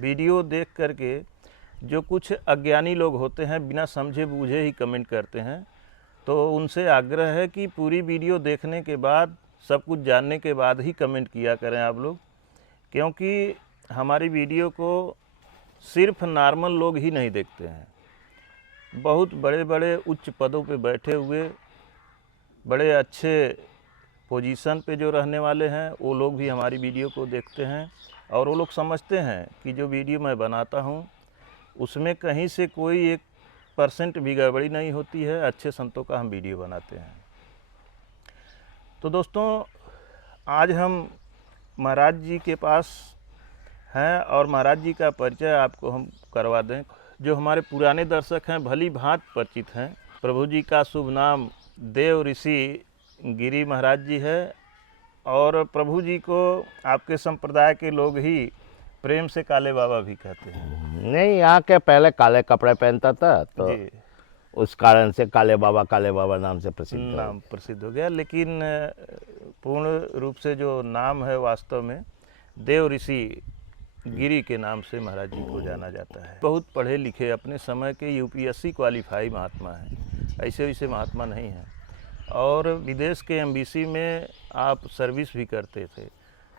Video देख करके जो कुछ अज्ञानी लोग होते हैं बिना समझे बूझे ही कमेंट करते हैं, तो उनसे आग्रह है कि पूरी वीडियो देखने के बाद, सब कुछ जानने के बाद ही कमेंट किया करें आप लोग, क्योंकि हमारी वीडियो को सिर्फ नॉर्मल लोग ही नहीं देखते हैं। बहुत बड़े बड़े उच्च पदों पे बैठे हुए, बड़े अच्छे पोजीशन पे जो रहने वाले हैं, वो लोग भी हमारी वीडियो को देखते हैं और वो लोग समझते हैं कि जो वीडियो मैं बनाता हूँ उसमें कहीं से कोई 1% भी गड़बड़ी नहीं होती है। अच्छे संतों का हम वीडियो बनाते हैं। तो दोस्तों, आज हम महाराज जी के पास हैं और महाराज जी का परिचय आपको हम करवा दें। जो हमारे पुराने दर्शक हैं भली भांति परिचित हैं। प्रभु जी का शुभ नाम देव ऋषि गिरी महाराज जी है और प्रभु जी को आपके संप्रदाय के लोग ही प्रेम से काले बाबा भी कहते हैं। नहीं, यहाँ के पहले काले कपड़े पहनता था तो जी, उस कारण से काले बाबा नाम से प्रसिद्ध हो गया। लेकिन पूर्ण रूप से जो नाम है वास्तव में देव ऋषि गिरी के नाम से महाराज जी को जाना जाता है। बहुत पढ़े लिखे, अपने समय के यूपीएससी क्वालिफाई महात्मा हैं, ऐसे वैसे महात्मा नहीं हैं। और विदेश के एम्बेसी में आप सर्विस भी करते थे।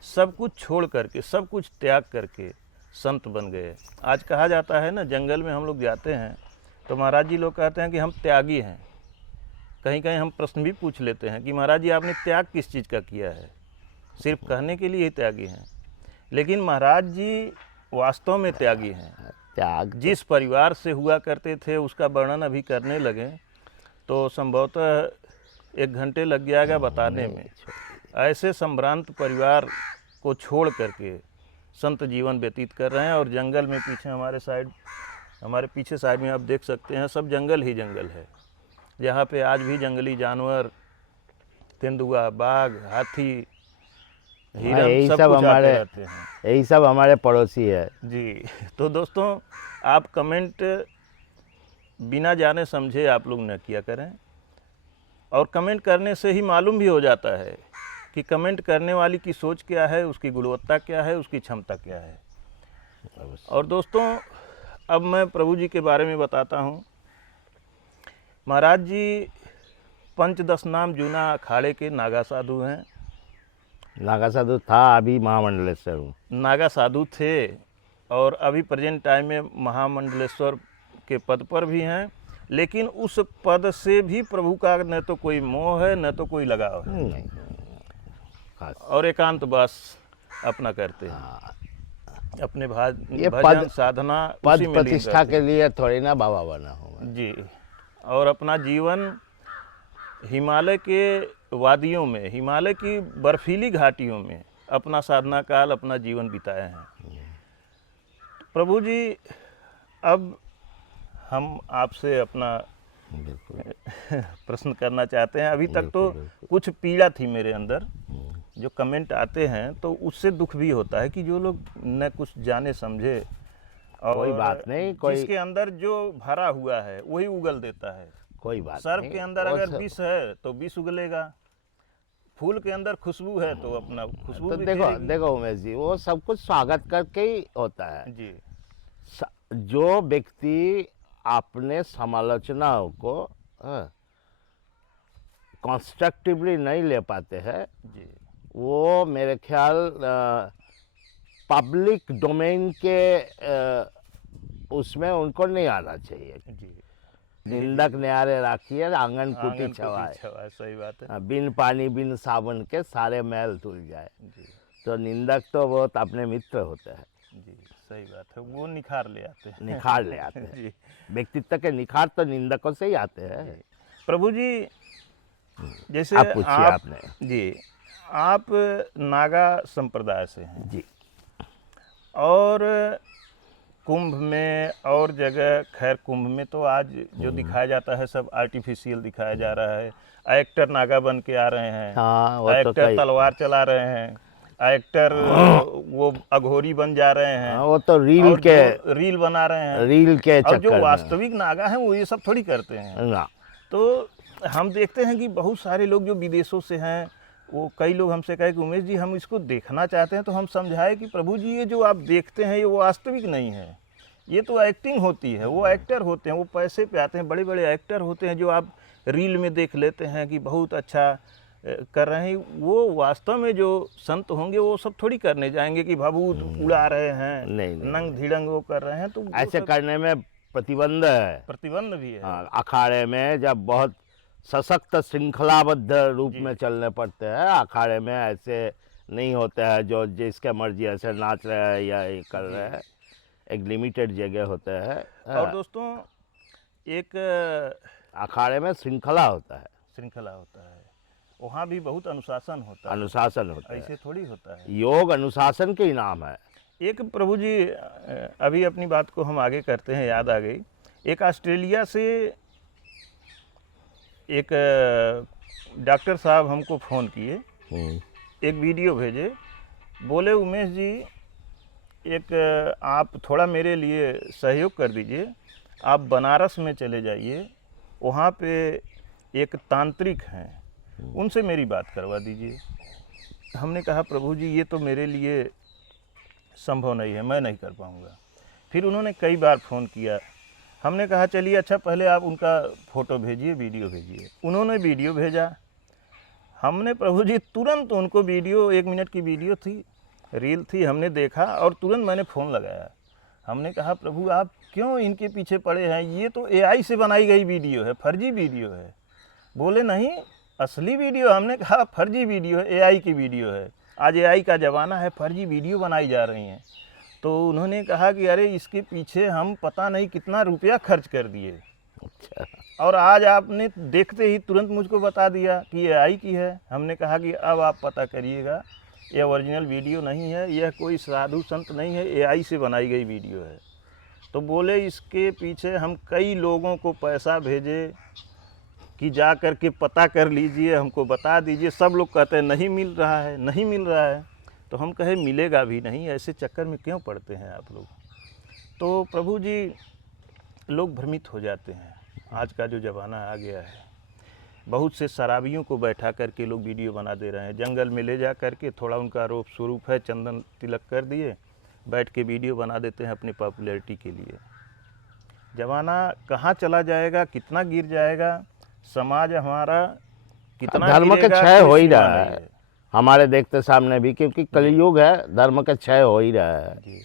सब कुछ छोड़ करके, सब कुछ त्याग करके संत बन गए। आज कहा जाता है ना, जंगल में हम लोग जाते हैं तो महाराज जी लोग कहते हैं कि हम त्यागी हैं। कहीं कहीं हम प्रश्न भी पूछ लेते हैं कि महाराज जी आपने त्याग किस चीज़ का किया है? सिर्फ कहने के लिए ही त्यागी हैं, लेकिन महाराज जी वास्तव में त्यागी हैं। त्याग जिस परिवार से हुआ करते थे उसका वर्णन अभी करने लगे तो संभवतः 1 घंटे लग जाएगा बताने में। ऐसे संभ्रांत परिवार को छोड़ करके संत जीवन व्यतीत कर रहे हैं। और जंगल में पीछे हमारे पीछे साइड में आप देख सकते हैं, सब जंगल ही जंगल है, जहाँ पे आज भी जंगली जानवर, तेंदुआ, बाघ, हाथी, हिरन सब कुछ आते रहते हैं। यही सब हमारे पड़ोसी है जी। तो दोस्तों, आप कमेंट बिना जाने समझे आप लोग न किया करें। और कमेंट करने से ही मालूम भी हो जाता है कि कमेंट करने वाली की सोच क्या है, उसकी गुणवत्ता क्या है, उसकी क्षमता क्या है। और दोस्तों, अब मैं प्रभु जी के बारे में बताता हूँ। महाराज जी पंचदश नाम जूना अखाड़े के नागा साधु हैं। नागा साधु था, अभी महामंडलेश्वर हूँ। नागा साधु थे और अभी प्रेजेंट टाइम में महामंडलेश्वर के पद पर भी हैं। लेकिन उस पद से भी प्रभु का न तो कोई मोह है, न तो कोई लगाव है। नहीं, और एकांत बस अपना करते हैं। अपने भजन साधना पद प्रतिष्ठा के लिए थोड़ी ना बाबा बना हूँ जी। और अपना जीवन हिमालय के वादियों में, हिमालय की बर्फीली घाटियों में अपना साधना काल, अपना जीवन बिताए हैं। प्रभु जी, अब हम आपसे अपना प्रश्न करना चाहते हैं। अभी तक तो कुछ पीड़ा थी मेरे अंदर, जो कमेंट आते हैं तो उससे दुख भी होता है कि जो लोग न कुछ जाने समझे, और कोई बात नहीं, जिसके अंदर जो भरा हुआ है वही उगल देता है। कोई बात सर्प नहीं। के अंदर अगर विष है तो विष उगलेगा, फूल के अंदर खुशबू है तो अपना खुशबू तो बिखेरेगी। देखो उमेश जी, वो सब कुछ स्वागत करके ही होता है जी। जो व्यक्ति अपने समालोचनाओं को कंस्ट्रक्टिवली नहीं ले पाते हैं जी, वो मेरे ख्याल पब्लिक डोमेन के उसमें उनको नहीं आना चाहिए। जी। निंदक न्यारे राखिए आंगन कुटी छवाए। सही बात है। बिन पानी बिन साबुन के सारे मैल धुल जाए। जी तो निंदक तो बहुत अपने मित्र होते हैं। जी, सही बात है। वो निखार ले आते हैं। निखार ले आते हैं। जी। व्यक्तित्व के निखार तो निंदकों से ही आते हैं। प्रभु जी, जैसे आप पूछिए। आपने जी, आप नागा संप्रदाय से हैं जी, और कुंभ में और जगह, खैर कुंभ में तो आज जो दिखाया जाता है सब आर्टिफिशियल दिखाया जा रहा है। एक्टर नागा बन के आ रहे हैं। हाँ, वो एक्टर तलवार चला रहे हैं। एक्टर वो अघोरी बन जा रहे हैं। वो तो रील बना रहे हैं। रील के और चक्कर जो में। वास्तविक नागा हैं वो ये सब थोड़ी करते हैं। ना। तो हम देखते हैं कि बहुत सारे लोग जो विदेशों से हैं वो कई लोग हमसे कहे कि उमेश जी हम इसको देखना चाहते हैं, तो हम समझाए कि प्रभु जी ये जो आप देखते हैं ये वो वास्तविक नहीं है, ये तो एक्टिंग होती है, वो एक्टर होते हैं, वो पैसे पे आते हैं, बड़े बड़े एक्टर होते हैं जो आप रील में देख लेते हैं कि बहुत अच्छा कर रहे हैं, वो वास्तव में जो संत होंगे वो सब थोड़ी करने जाएंगे कि भभूत उड़ा रहे हैं, नहीं, नंग धिड़ंग वो कर रहे हैं, तो ऐसे करने में प्रतिबंध है, प्रतिबंध भी है। हाँ, अखाड़े में जब बहुत सशक्त श्रृंखलाबद्ध रूप में चलने पड़ते हैं, अखाड़े में ऐसे नहीं होता है जो जिसके मर्जी ऐसे नाच रहे हैं या ये कर रहे हैं, एक लिमिटेड जगह होता है। और दोस्तों एक अखाड़े में श्रृंखला होता है, श्रृंखला होता है, वहाँ भी बहुत अनुशासन होता है, अनुशासन होता है, ऐसे थोड़ी होता है। योग अनुशासन के ही नाम है। एक प्रभु जी अभी अपनी बात को हम आगे करते हैं, याद आ गई, एक ऑस्ट्रेलिया से एक डॉक्टर साहब हमको फ़ोन किए, एक वीडियो भेजे, बोले उमेश जी एक आप थोड़ा मेरे लिए सहयोग कर दीजिए, आप बनारस में चले जाइए, वहाँ पे एक तांत्रिक हैं, उनसे मेरी बात करवा दीजिए। हमने कहा प्रभु जी ये तो मेरे लिए संभव नहीं है, मैं नहीं कर पाऊँगा। फिर उन्होंने कई बार फ़ोन किया, हमने कहा चलिए अच्छा पहले आप उनका फ़ोटो भेजिए, वीडियो भेजिए। उन्होंने वीडियो भेजा, हमने प्रभु जी तुरंत उनको वीडियो, 1 मिनट की वीडियो थी, रील थी, हमने देखा और तुरंत मैंने फ़ोन लगाया। हमने कहा प्रभु आप क्यों इनके पीछे पड़े हैं, ये तो एआई से बनाई गई वीडियो है, फर्जी वीडियो है। बोले नहीं असली वीडियो। हमने कहा फर्जी वीडियो है, एआई की वीडियो है, आज एआई का ज़माना है, फर्जी वीडियो बनाई जा रही हैं। तो उन्होंने कहा कि अरे इसके पीछे हम पता नहीं कितना रुपया खर्च कर दिए, अच्छा, और आज आपने देखते ही तुरंत मुझको बता दिया कि एआई की है। हमने कहा कि अब आप पता करिएगा, यह ओरिजिनल वीडियो नहीं है, यह कोई साधु संत नहीं है, एआई से बनाई गई वीडियो है। तो बोले इसके पीछे हम कई लोगों को पैसा भेजे कि जा कर के पता कर लीजिए, हमको बता दीजिए। सब लोग कहते हैं नहीं मिल रहा है, नहीं मिल रहा है। तो हम कहे मिलेगा भी नहीं, ऐसे चक्कर में क्यों पड़ते हैं आप लोग। तो प्रभु जी लोग भ्रमित हो जाते हैं, आज का जो ज़माना आ गया है, बहुत से शराबियों को बैठा करके लोग वीडियो बना दे रहे हैं, जंगल में ले जा करके थोड़ा उनका रूप स्वरूप है, चंदन तिलक कर दिए, बैठ के वीडियो बना देते हैं अपनी पॉपुलैरिटी के लिए। ज़माना कहाँ चला जाएगा, कितना गिर जाएगा, समाज हमारा कितना धर्म के गिरेगा, क्षय कोई हो ही सीमा रहा नहीं है हमारे देखते सामने भी, क्योंकि कलयुग है, धर्म का क्षय हो ही रहा है। जी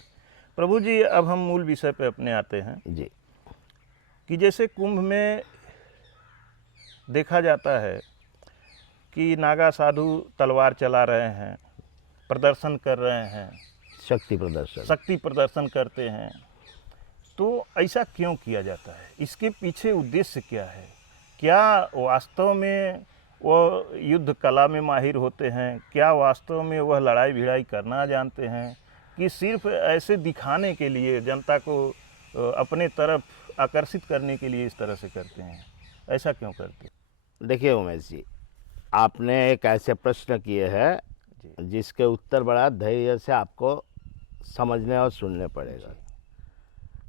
प्रभु जी, अब हम मूल विषय पे अपने आते हैं जी, कि जैसे कुंभ में देखा जाता है कि नागा साधु तलवार चला रहे हैं, प्रदर्शन कर रहे हैं, शक्ति प्रदर्शन, शक्ति प्रदर्शन करते हैं। तो ऐसा क्यों किया जाता है, इसके पीछे उद्देश्य क्या है? क्या वास्तव में वो युद्ध कला में माहिर होते हैं? क्या वास्तव में वह लड़ाई भिड़ाई करना जानते हैं, कि सिर्फ ऐसे दिखाने के लिए, जनता को अपने तरफ आकर्षित करने के लिए इस तरह से करते हैं? ऐसा क्यों करते हैं? देखिए उमेश जी, आपने एक ऐसे प्रश्न किए हैं जिसके उत्तर बड़ा धैर्य से आपको समझने और सुनने पड़ेगा।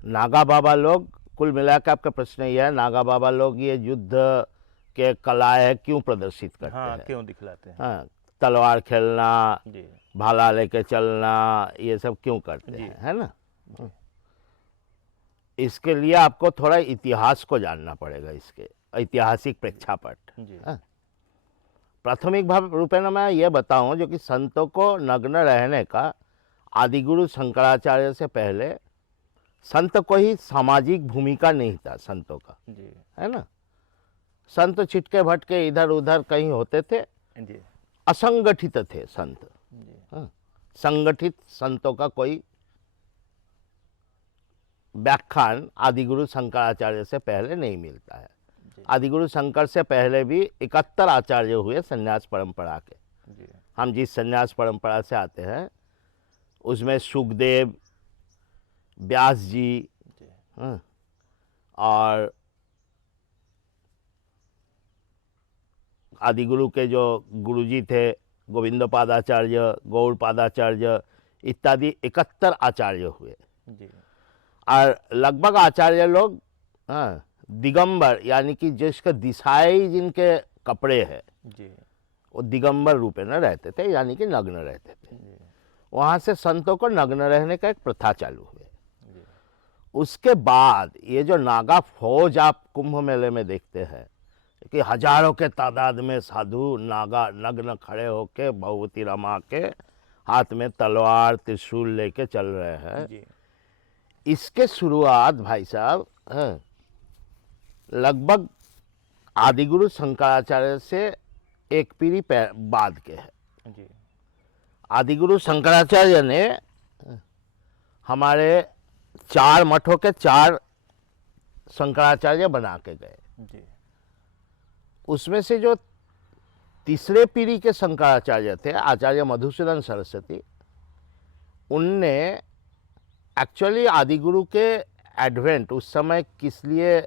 नागा बाबा लोग, कुल मिलाकर आपका प्रश्न यह है, नागा बाबा लोग ये युद्ध के कला है क्यों प्रदर्शित करते हैं, क्यों दिखलाते हैं? हाँ, तलवार खेलना, जी, भाला लेके चलना, ये सब क्यों करते हैं, है ना। इसके लिए आपको थोड़ा इतिहास को जानना पड़ेगा, इसके ऐतिहासिक प्रेक्षापट। प्राथमिक भाव रूपे में मैं ये बताऊं, जो कि संतों को नग्न रहने का आदिगुरु शंकराचार्य से पहले संत को ही सामाजिक भूमिका नहीं था संतों का, है ना। संत छिटके भटके इधर उधर कहीं होते थे, असंगठित थे संत। संगठित संतों का कोई व्याख्यान आदिगुरु शंकराचार्य से पहले नहीं मिलता है। आदिगुरु शंकर से पहले भी 71 आचार्य हुए संन्यास परंपरा के। हम जिस संन्यास परंपरा से आते हैं उसमें सुखदेव, व्यास जी, और आदिगुरु के जो गुरुजी थे गोविंदपादाचार्य, गौड़पादाचार्य इत्यादि 71 आचार्य हुए। और लगभग आचार्य लोग दिगंबर, यानी कि जिसके दिशाई जिनके कपड़े हैं, वो दिगंबर रूपे न रहते थे, यानी कि नग्न रहते थे। वहाँ से संतों को नग्न रहने का एक प्रथा चालू हुई। उसके बाद ये जो नागा फौज आप कुंभ मेले में देखते हैं कि हजारों के तादाद में साधु नागा नग्न खड़े होके भगवती रमा के हाथ में तलवार त्रिशूल लेके चल रहे हैं। इसके शुरुआत भाई साहब लगभग आदिगुरु शंकराचार्य से एक पीढ़ी बाद के है। आदिगुरु शंकराचार्य ने हमारे 4 मठों के 4 शंकराचार्य बना के गए। उसमें से जो तीसरे पीढ़ी के शंकराचार्य थे, आचार्य मधुसूदन सरस्वती, उनने एक्चुअली आदिगुरु के एडवेंट उस समय किस लिए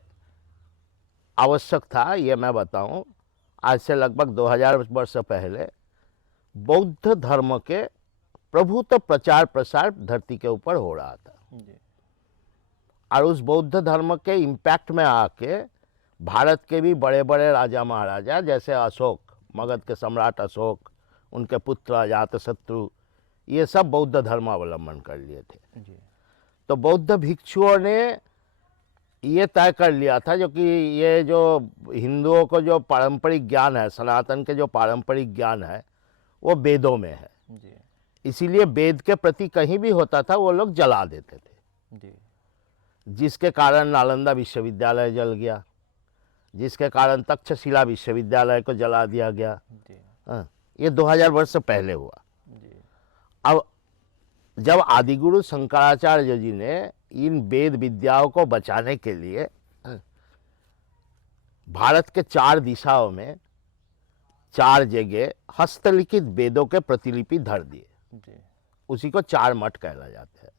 आवश्यक था ये मैं बताऊं। आज से लगभग 2000 वर्ष पहले बौद्ध धर्म के प्रभुत्व प्रचार प्रसार धरती के ऊपर हो रहा था और उस बौद्ध धर्म के इम्पैक्ट में आके भारत के भी बड़े बड़े राजा महाराजा जैसे अशोक, मगध के सम्राट अशोक, उनके पुत्र अजातशत्रु, ये सब बौद्ध धर्मावलंबन कर लिए थे। तो बौद्ध भिक्षुओं ने ये तय कर लिया था जो कि ये जो हिंदुओं को जो पारंपरिक ज्ञान है, सनातन के जो पारंपरिक ज्ञान है, वो वेदों में है। इसीलिए वेद के प्रति कहीं भी होता था वो लोग जला देते थे, जिसके कारण नालंदा विश्वविद्यालय जल गया, जिसके कारण तक्षशिला विश्वविद्यालय को जला दिया गया। ये 2000 वर्ष पहले हुआ। अब जब आदिगुरु शंकराचार्य जी ने इन वेद विद्याओं को बचाने के लिए भारत के 4 दिशाओं में 4 जगह हस्तलिखित वेदों के प्रतिलिपि धर दिए, उसी को 4 मठ कहला जाते हैं।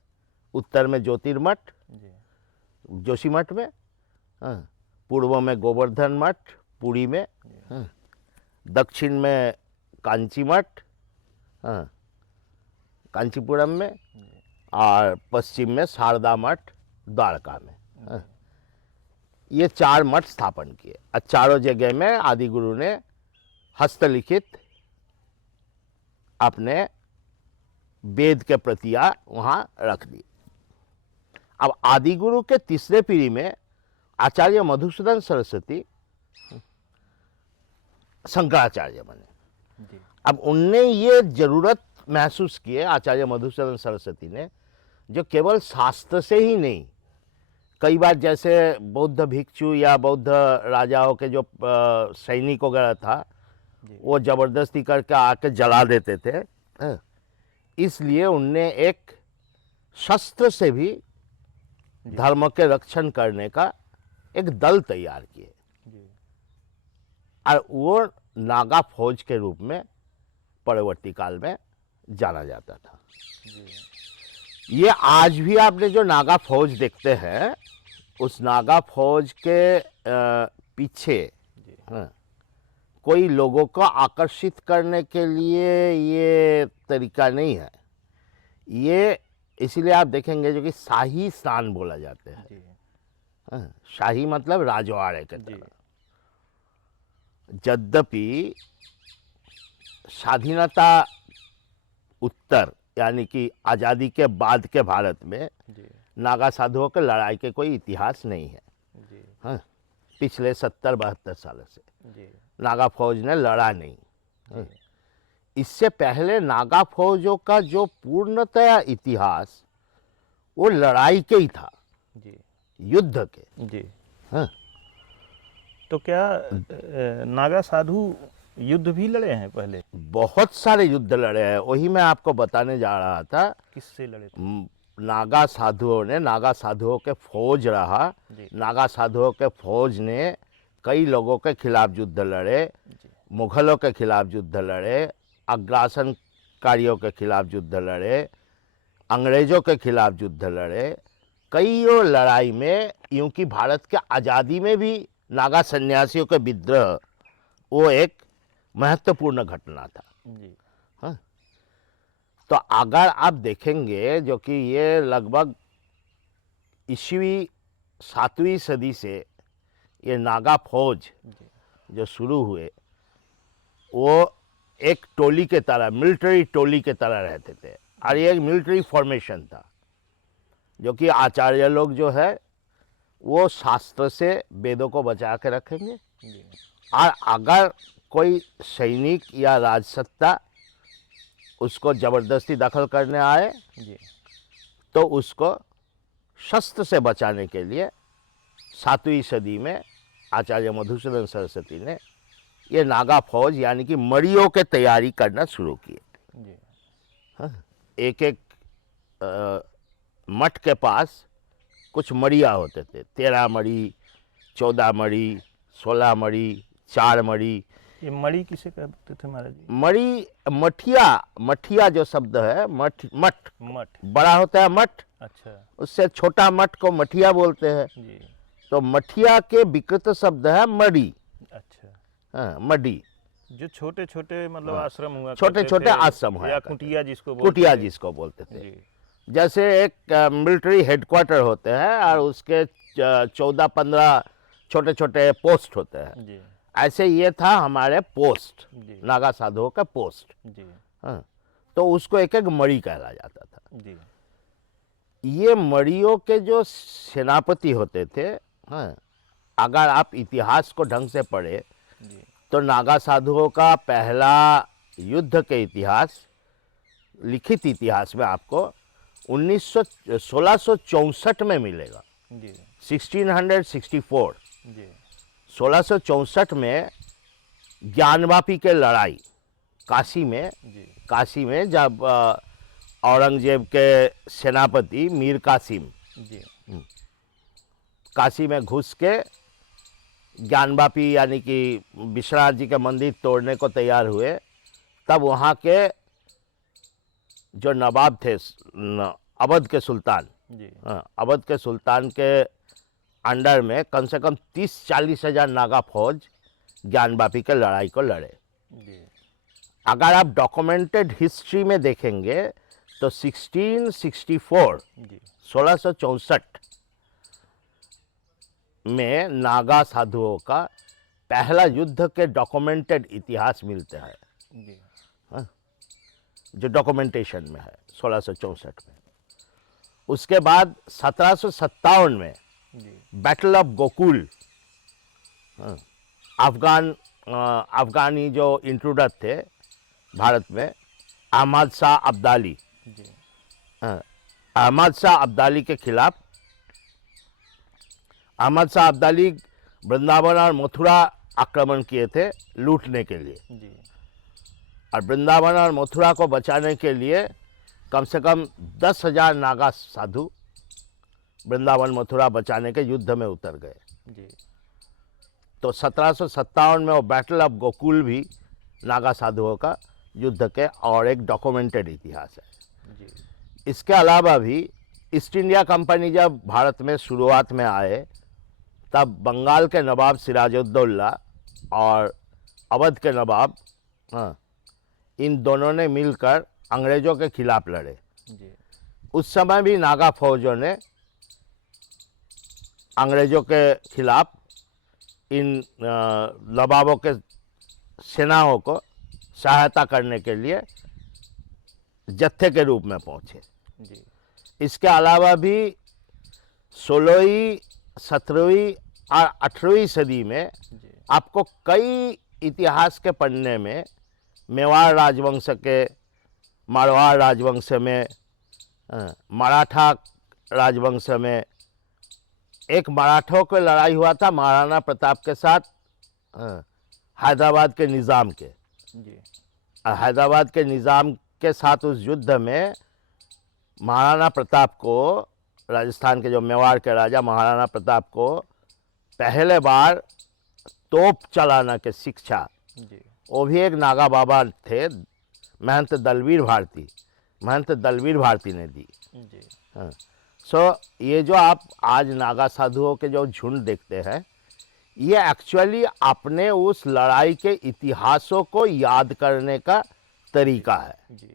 उत्तर में ज्योतिर्मठ जोशीमठ में, पूर्व में गोवर्धन मठ पुरी में, दक्षिण में कांची मठ कांचीपुरम में, और पश्चिम में शारदा मठ द्वारका में। ये 4 मठ स्थापन किए और चारों जगह में आदिगुरु ने हस्तलिखित अपने वेद के प्रतियां वहाँ रख दी। अब आदिगुरु के तीसरे पीढ़ी में आचार्य मधुसूदन सरस्वती शंकराचार्य बने। अब उनने ये जरूरत महसूस किए, आचार्य मधुसूदन सरस्वती ने, जो केवल शास्त्र से ही नहीं, कई बार जैसे बौद्ध भिक्षु या बौद्ध राजाओं के जो सैनिक वगैरह था वो जबरदस्ती करके आके जला देते थे, इसलिए उनने एक शस्त्र से भी धर्म के रक्षण करने का एक दल तैयार किए और वो नागा फौज के रूप में परवर्ती काल में जाना जाता था। ये आज भी आपने जो नागा फौज देखते हैं, उस नागा फौज के पीछे कोई लोगों को आकर्षित करने के लिए ये तरीका नहीं है। ये इसीलिए आप देखेंगे जो कि शाही स्नान बोला जाते हैं। शाही मतलब राजवाड़े के तरह। यद्यपि स्वाधीनता उत्तर यानी कि आज़ादी के बाद के भारत में नागा साधुओं के लड़ाई के कोई इतिहास नहीं है। हाँ, पिछले 70-72 सालों से नागा फौज ने लड़ा नहीं। इससे पहले नागा फौजों का जो पूर्णतया इतिहास वो लड़ाई के ही था, युद्ध के। हाँ। तो क्या नागा साधु युद्ध भी लड़े हैं पहले? बहुत सारे युद्ध लड़े हैं, वही मैं आपको बताने जा रहा था। किससे लड़े थे? नागा साधुओं ने, नागा साधुओं के फौज रहा, नागा साधुओं के फौज ने कई लोगों के खिलाफ युद्ध लड़े, मुगलों के खिलाफ युद्ध लड़े, अग्रासनकारियों के खिलाफ युद्ध लड़े, अंग्रेजों के खिलाफ युद्ध लड़े। कईयों लड़ाई में, यूं कि भारत के आज़ादी में भी नागा सन्यासियों के विद्रोह वो एक महत्वपूर्ण घटना था। हाँ, तो अगर आप देखेंगे जो कि ये लगभग ईस्वी 7वीं सदी से ये नागा फौज जो शुरू हुए वो एक टोली के तरह, मिलिट्री टोली के तरह रहते थे, और ये एक मिलिट्री फॉर्मेशन था, जो कि आचार्य लोग जो है वो शास्त्र से वेदों को बचा के रखेंगे, जी और अगर कोई सैनिक या राजसत्ता उसको जबरदस्ती दखल करने आए जी तो उसको शस्त्र से बचाने के लिए 7वीं सदी में आचार्य मधुसूदन सरस्वती ने ये नागा फौज यानी कि मड़ियों के तैयारी करना शुरू किए। जी एक एक मठ के पास कुछ मड़िया होते थे, 13 मड़ी, 14 मड़ी, 16 मड़ी, 4 मड़ी। ये मड़ी किसे कहते थे महाराज जी? मड़ी, मठिया, मठिया जो शब्द है, मठ, मठ मठ, बड़ा होता है मठ, अच्छा उससे छोटा मठ को मठिया बोलते हैं। जी, तो मठिया के विकृत शब्द है मड़ी, अच्छा। हाँ, मडी, जो छोटे छोटे मतलब आश्रम हुआ छोटे करते छोटे थे, आश्रम हुआ या करते कुटिया जिसको बोलते कुटिया थे। जिसको बोलते थे। जी जैसे एक मिलिट्री हेडक्वार्टर होते हैं और उसके 14-15 छोटे छोटे पोस्ट होते हैं, जी ऐसे ये था हमारे पोस्ट, जी नागा साधुओं का पोस्ट। जी हाँ, तो उसको एक एक मड़ी कहला जाता था। जी ये मड़ियों के जो सेनापति होते थे, हाँ, अगर आप इतिहास को ढंग से पढ़े जी तो नागा साधुओं का पहला युद्ध के इतिहास, लिखित इतिहास में आपको 1664 में मिलेगा, जी 1664। जी 1664 में ज्ञानवापी के लड़ाई काशी में, जी काशी में जब औरंगजेब के सेनापति मीर कासिम जी काशी में घुस के ज्ञानवापी यानी कि विश्वनाथ जी के मंदिर तोड़ने को तैयार हुए, तब वहाँ के जो नवाब थे, अवध के सुल्तान, जी अवध के सुल्तान के अंडर में कम से कम 30-40 हज़ार नागा फौज ज्ञानवापी के लड़ाई को लड़े। जी अगर आप डॉक्यूमेंटेड हिस्ट्री में देखेंगे तो 1664, जी 1664 में नागा साधुओं का पहला युद्ध के डॉक्यूमेंटेड इतिहास मिलते हैं, जी जो डॉक्यूमेंटेशन में है 1664 में। उसके बाद 1757 में जी बैटल ऑफ गोकुल, अफगानी जो इंट्रूडर थे भारत में, अहमद शाह अब्दाली, जी अहमद शाह अब्दाली के खिलाफ, अहमद शाह अब्दाली वृंदावन और मथुरा आक्रमण किए थे लूटने के लिए, जी और वृंदावन और मथुरा को बचाने के लिए कम से कम 10,000 नागा साधु वृंदावन मथुरा बचाने के युद्ध में उतर गए। जी तो 1757 में वो बैटल ऑफ गोकुल भी नागा साधुओं का युद्ध के और एक डॉक्यूमेंटेड इतिहास है। जी इसके अलावा भी ईस्ट इंडिया कंपनी जब भारत में शुरुआत में आए, तब बंगाल के नवाब सिराजुद्दौला और अवध के नवाब, हाँ, इन दोनों ने मिलकर अंग्रेज़ों के खिलाफ लड़े। जी उस समय भी नागा फौजों ने अंग्रेज़ों के खिलाफ इन नवाबों के सेनाओं को सहायता करने के लिए जत्थे के रूप में पहुँचे। जी इसके अलावा भी 16वीं, 17वीं और 18वीं सदी में जी आपको कई इतिहास के पन्ने में मेवाड़ राजवंश के, मारवाड़ राजवंश में, मराठा राजवंश में, एक मराठों की लड़ाई हुआ था महाराणा प्रताप के साथ, हैदराबाद के निज़ाम के, जी हैदराबाद के निज़ाम के साथ उस युद्ध में महाराणा प्रताप को, राजस्थान के जो मेवाड़ के राजा महाराणा प्रताप को पहले बार तोप चलाना के शिक्षा, जी वो भी एक नागा बाबा थे, महंत दलवीर भारती, महंत दलवीर भारती ने दी। जी हाँ, सो ये जो आप आज नागा साधुओं के जो झुंड देखते हैं, ये एक्चुअली अपने उस लड़ाई के इतिहासों को याद करने का तरीका है। जी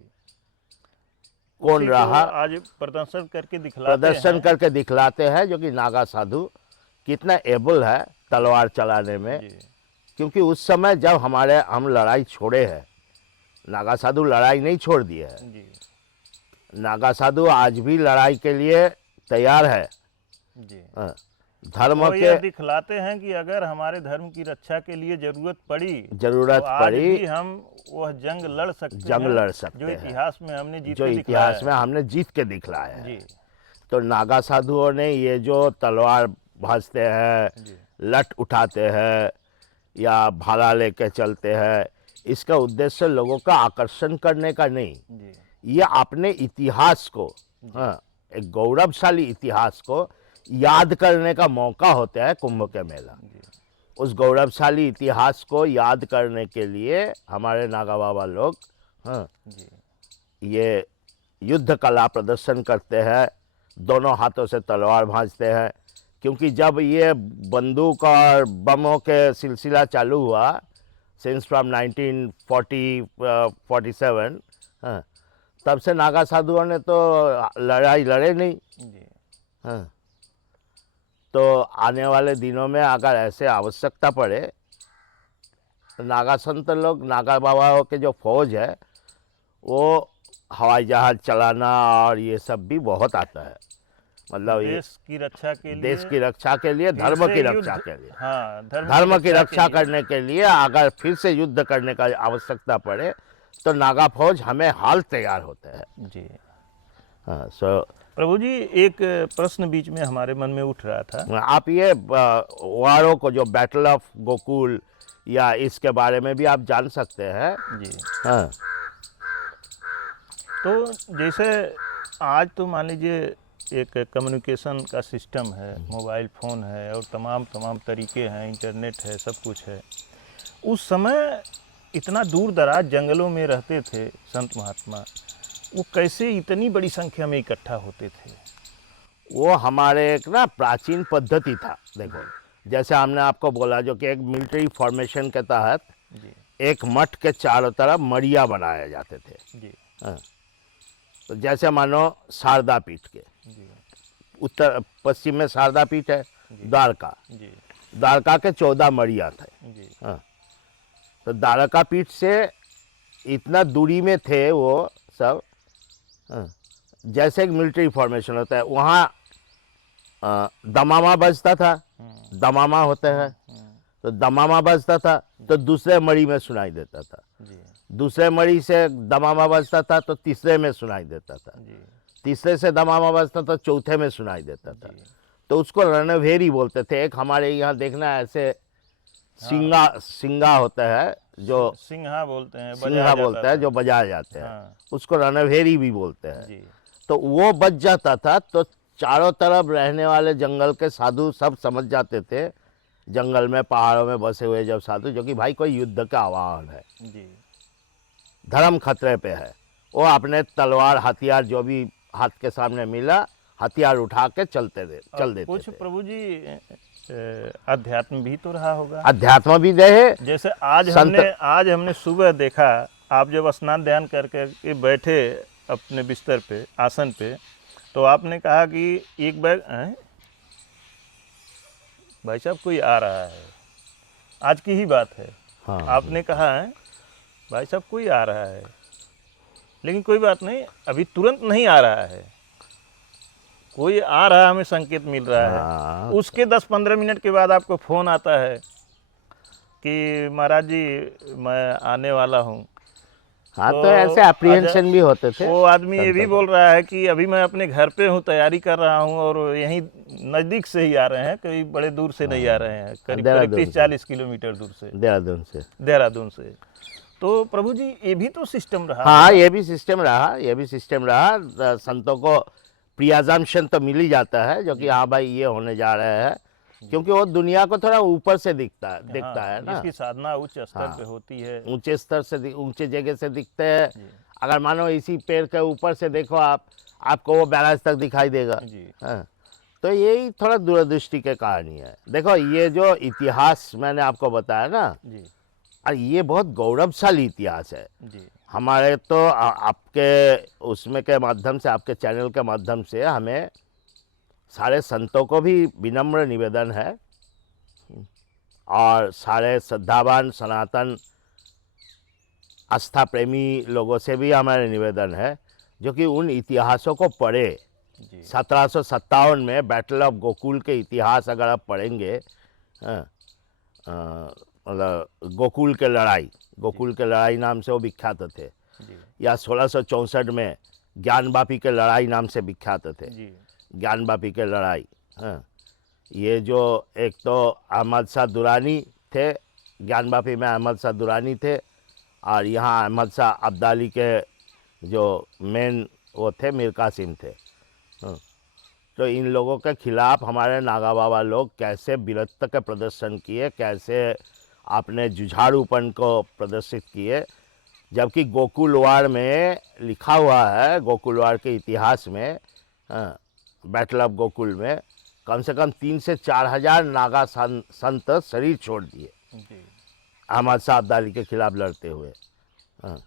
कौन उसी को रहा, आज प्रदर्शन करके दिखलाते प्रदर्शन हैं। करके दिखलाते हैं, जो कि नागा साधु कितना एबल है तलवार चलाने में। जी क्योंकि उस समय जब हम लड़ाई छोड़े हैं नागा साधु लड़ाई नहीं छोड़ दिए है। जी नागा साधु आज भी लड़ाई के लिए तैयार है। जी। हाँ, धर्म वो के ये दिखलाते हैं कि अगर हमारे धर्म की रक्षा के लिए जरूरत पड़ी जरूरत तो आज पड़ी भी हम वह जंग लड़ सकते जंग हैं, लड़ सकते जो हैं, इतिहास में हमने जीत जो के इतिहास दिखलाया में है। हमने जीत के दिखलाया है। जी तो नागा साधुओं ने ये जो तलवार भांजते हैं, जी लठ उठाते हैं या भाला लेके चलते हैं, इसका उद्देश्य लोगों का आकर्षण करने का नहीं, जी ये अपने इतिहास को, हाँ, एक गौरवशाली इतिहास को याद करने का मौका होता है कुंभ के मेला। जी उस गौरवशाली इतिहास को याद करने के लिए हमारे नागा बाबा लोग, हाँ, जी ये युद्ध कला प्रदर्शन करते हैं, दोनों हाथों से तलवार भांजते हैं। क्योंकि जब ये बंदूक और बमों के सिलसिला चालू हुआ सिंस फ्रॉम 1947, हाँ, तब से नागा साधुओं ने तो लड़ाई लड़े नहीं। जी हाँ, तो आने वाले दिनों में अगर ऐसे आवश्यकता पड़े तो नागा संत लोग, नागा बाबाओं के जो फौज है वो हवाई जहाज चलाना और ये सब भी बहुत आता है। मतलब ये देश की रक्षा के लिए, देश की रक्षा के लिए, फिर धर्म से की युद्ध, रक्षा के लिए, हाँ, धर्म की रक्षा के लिए। करने के लिए अगर फिर से युद्ध करने का आवश्यकता पड़े तो नागा फौज हमें हाल तैयार होते हैं। जी हाँ, सो प्रभु जी, एक प्रश्न बीच में हमारे मन में उठ रहा था। आप ये वारों को, जो बैटल ऑफ गोकुल या इसके बारे में भी आप जान सकते हैं। जी हाँ, तो जैसे आज तो मान लीजिए एक कम्युनिकेशन का सिस्टम है, मोबाइल फ़ोन है और तमाम तरीके हैं, इंटरनेट है, सब कुछ है। उस समय इतना दूर दराज जंगलों में रहते थे संत महात्मा, वो कैसे इतनी बड़ी संख्या में इकट्ठा होते थे? वो हमारे एक ना प्राचीन पद्धति था। देखो, जैसे हमने आपको बोला, जो कि एक मिलिट्री फॉर्मेशन के तहत जी एक मठ के चारों तरफ मड़िया बनाए जाते थे। जी हाँ, तो जैसे मानो शारदा पीठ के जी उत्तर पश्चिम में शारदा पीठ है, द्वारका, जी द्वारका के 14 मड़िया थे। जी हाँ, तो द्वारका पीठ से इतना दूरी में थे वो सब। हाँ, जैसे एक मिलिट्री फॉर्मेशन होता है, वहाँ दमामा बजता था, दमामा होता है, तो दमामा बजता था तो दूसरे मड़ी में सुनाई देता था, जी दूसरे मड़ी से दमामा बजता था तो तीसरे में सुनाई देता था, जी तीसरे से दमामा बजता तो चौथे में सुनाई देता था। जी तो उसको रणभेरी बोलते थे। एक हमारे यहाँ देखना ऐसे सिंगा होता है, जो सिंहा बोलते हैं, सिंगा बजाया बोलते जाता हैं, था। जो बजाए जाते हैं, हाँ उसको रणभेरी भी बोलते हैं। जी तो वो बज जाता था तो चारों तरफ रहने वाले जंगल के साधु सब समझ जाते थे, जंगल में पहाड़ों में बसे हुए जब साधु, जो कि भाई कोई युद्ध का आह्वान है, जी धर्म खतरे पे है, वो अपने तलवार हथियार जो भी हाथ के सामने मिला हथियार उठा के चल देते कुछ थे। प्रभु जी अध्यात्म भी तो रहा होगा। अध्यात्म भी रहे। जैसे संत- आज हमने सुबह देखा, आप जब स्नान ध्यान करके बैठे अपने बिस्तर पे, आसन पे, तो आपने कहा कि एक बैग भाई साहब कोई आ रहा है, आज की ही बात है। हाँ, आपने कहा है भाई साहब कोई आ रहा है, लेकिन कोई बात नहीं, अभी तुरंत नहीं आ रहा है, कोई आ रहा है, हमें संकेत मिल रहा है। हाँ, उसके 10-15 मिनट के बाद आपको फ़ोन आता है कि महाराज जी मैं आने वाला हूँ। हाँ, तो ऐसे अप्रीहेंशन भी होते थे। वो आदमी ये भी बोल रहा है कि अभी मैं अपने घर पे हूँ, तैयारी कर रहा हूँ, और यहीं नज़दीक से ही आ रहे हैं, कोई बड़े दूर से नहीं आ रहे हैं, करीब देहरादून 30-40 किलोमीटर दूर से, देहरादून से। तो प्रभु जी ये भी तो सिस्टम रहा। हाँ, ये भी सिस्टम रहा, ये भी सिस्टम रहा। संतों को प्रियाजम्पशन तो मिल ही जाता है, जो कि हाँ भाई ये होने जा रहे हैं, क्योंकि वो दुनिया को थोड़ा ऊपर से दिखता है ना, जिसकी साधना उच्च स्तर पे होती है, ऊंचे स्तर से, ऊंचे जगह से दिखते हैं। अगर मानो इसी पेड़ के ऊपर से देखो आपको वो बैराज तक दिखाई देगा। जी हाँ, तो यही थोड़ा दूरदृष्टि के कारण ही है। देखो, ये जो इतिहास मैंने आपको बताया ना, जी और ये बहुत गौरवशाली इतिहास है जी हमारे। तो आपके उसमें के माध्यम से, आपके चैनल के माध्यम से हमें सारे संतों को भी विनम्र निवेदन है, और सारे श्रद्धावान सनातन आस्था प्रेमी लोगों से भी हमारे निवेदन है जो कि उन इतिहासों को पढ़े। जी 1757 में बैटल ऑफ गोकुल के इतिहास अगर आप पढ़ेंगे, मतलब गोकुल के लड़ाई नाम से वो विख्यात थे, जी या 1664 में ज्ञानवापी के लड़ाई नाम से विख्यात थे। जी ज्ञानवापी के लड़ाई, हाँ, ये जो एक तो अहमद शाह दुरानी थे, ज्ञानवापी में अहमद शाह दुरानी थे, और यहाँ अहमद शाह अब्दाली के जो मेन वो थे मीर कासिम थे। हाँ, तो इन लोगों के खिलाफ हमारे नागा बाबा लोग कैसे वीरत्व के प्रदर्शन किए, कैसे अपने जुझारूपन को प्रदर्शित किए, जबकि गोकुलवाड़ में लिखा हुआ है, गोकुलवाड़ के इतिहास में, बैटल ऑफ गोकुल में कम से कम 3 से 4 हज़ार नागा संत शरीर छोड़ दिए जी अहमद शाह अब्दाली के खिलाफ लड़ते हुए। हाँ,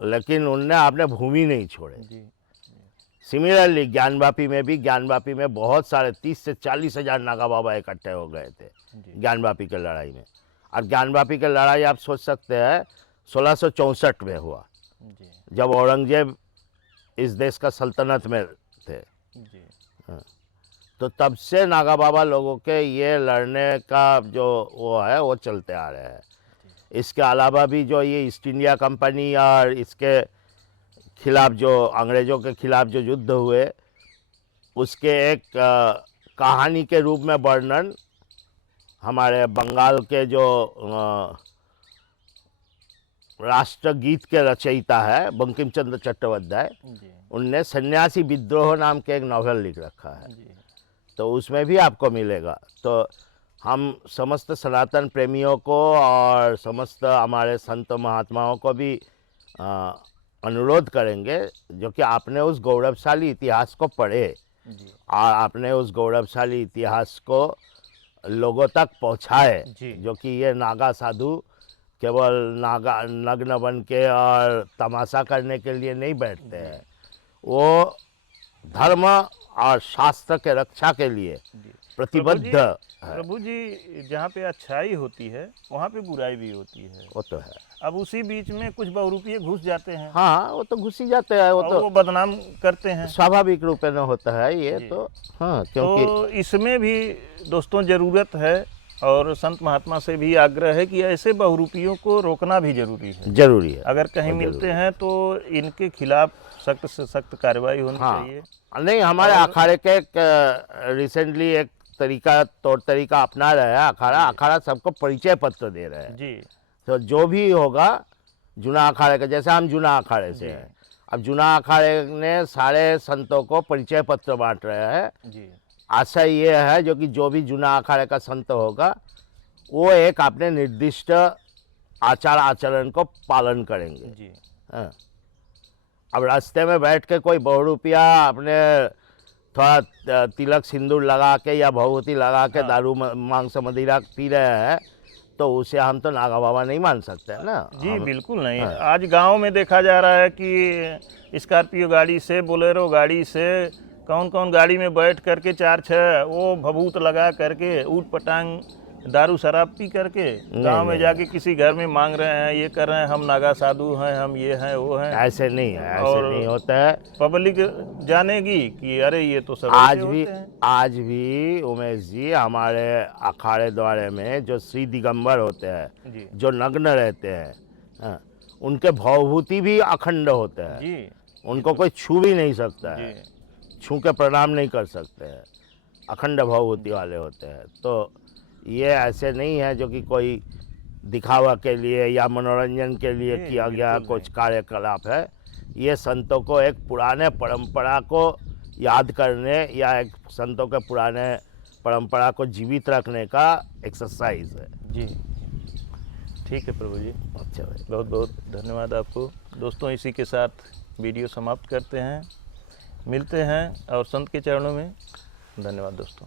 लेकिन उनने आपने भूमि नहीं छोड़े। जी सिमिलरली ज्ञानवापी में बहुत सारे 30 से 40 हज़ार नागा बाबा इकट्ठे हो गए थे जी ज्ञानवापी के लड़ाई में। और ज्ञानवापी के लड़ाई आप सोच सकते हैं 1664 में हुआ, जी जब औरंगजेब इस देश का सल्तनत में थे। जी तो तब से नागा बाबा लोगों के ये लड़ने का जो वो है वो चलते आ रहे हैं। इसके अलावा भी जो ये ईस्ट इंडिया कंपनी और इसके खिलाफ जो अंग्रेज़ों के खिलाफ जो युद्ध हुए, उसके एक कहानी के रूप में वर्णन हमारे बंगाल के जो राष्ट्रगीत के रचयिता है बंकिम चंद्र चट्टोपाध्याय, जी उनने सन्यासी विद्रोह नाम के एक नॉवेल लिख रखा है, जी तो उसमें भी आपको मिलेगा। तो हम समस्त सनातन प्रेमियों को और समस्त हमारे संत महात्माओं को भी अनुरोध करेंगे जो कि आपने उस गौरवशाली इतिहास को पढ़े जी और आपने उस गौरवशाली इतिहास को लोगों तक पहुंचाए, जी जो कि ये नागा साधु केवल नागा नग्न बन के और तमाशा करने के लिए नहीं बैठते हैं, वो धर्म और शास्त्र के रक्षा के लिए जी प्रतिबद्ध है। प्रभु जी, जहाँ पे अच्छाई होती है वहाँ पे बुराई भी होती है। वो तो है। अब उसी बीच में कुछ बहुरूपिये घुस जाते हैं हाँ, वो तो घुस ही जाते हैं, वो और तो वो बदनाम करते हैं। स्वाभाविक रूप में होता है ये जी। तो। हाँ, क्योंकि तो इसमें भी दोस्तों ज़रूरत है और संत महात्मा से भी आग्रह है कि ऐसे बहुरूपियों को रोकना भी जरूरी है। जरूरी है। अगर कहीं और मिलते हैं तो इनके खिलाफ सख्त से सख्त कार्रवाई होनी हाँ। चाहिए। नहीं, हमारे और- अखाड़े के रिसेंटली एक तौर तरीका अपना रहे हैं। अखाड़ा सबको परिचय पत्र दे रहे हैं। जी तो जो भी होगा जुना अखाड़े का, जैसे हम जुना अखाड़े से जी। हैं, अब जुना अखाड़े ने सारे संतों को परिचय पत्र बांट रहे हैं। जी आशा ये है जो कि जो भी जुना अखाड़े का संत होगा वो एक अपने निर्दिष्ट आचार आचरण को पालन करेंगे। जी हाँ। अब रास्ते में बैठ के कोई बहुरूपिया अपने थोड़ा तिलक सिंदूर लगा के या भभूति लगा के हाँ। दारू मांस मदिरा पी रहे हैं तो उसे हम तो नागा बाबा नहीं मान सकते हैं ना। जी बिल्कुल नहीं। हाँ। आज गांव में देखा जा रहा है कि स्कॉर्पियो गाड़ी से, बोलेरो गाड़ी से, कौन कौन गाड़ी में बैठ करके 4-6 वो भभूत लगा करके ऊट पटांग दारू शराब पी करके गांव में जाके किसी घर में मांग रहे हैं, ये कर रहे हैं, हम नागा साधु हैं, हम ये हैं वो हैं। ऐसे नहीं है, ऐसे और नहीं होता है। पब्लिक जानेगी कि अरे ये तो सब आज ऐसे भी होते हैं। आज भी उमेश जी हमारे अखाड़े द्वारे में जो श्री दिगंबर होते हैं, जी जो नग्न रहते हैं, हाँ, उनके भवभूति भी अखंड होते हैं। जी उनको कोई छू भी नहीं सकता है, जी छू के प्रणाम नहीं कर सकते हैं, अखंड भवभूति वाले होते हैं। तो ये ऐसे नहीं है जो कि कोई दिखावा के लिए या मनोरंजन के लिए नहीं, किया गया बिल्कुल कुछ कार्यकलाप है। ये संतों को एक पुराने परंपरा को याद करने या एक संतों के पुराने परंपरा को जीवित रखने का एक्सरसाइज है। जी ठीक है प्रभु जी, अच्छा भाई, बहुत बहुत धन्यवाद आपको। दोस्तों, इसी के साथ वीडियो समाप्त करते हैं, मिलते हैं और संत के चरणों में। धन्यवाद दोस्तों।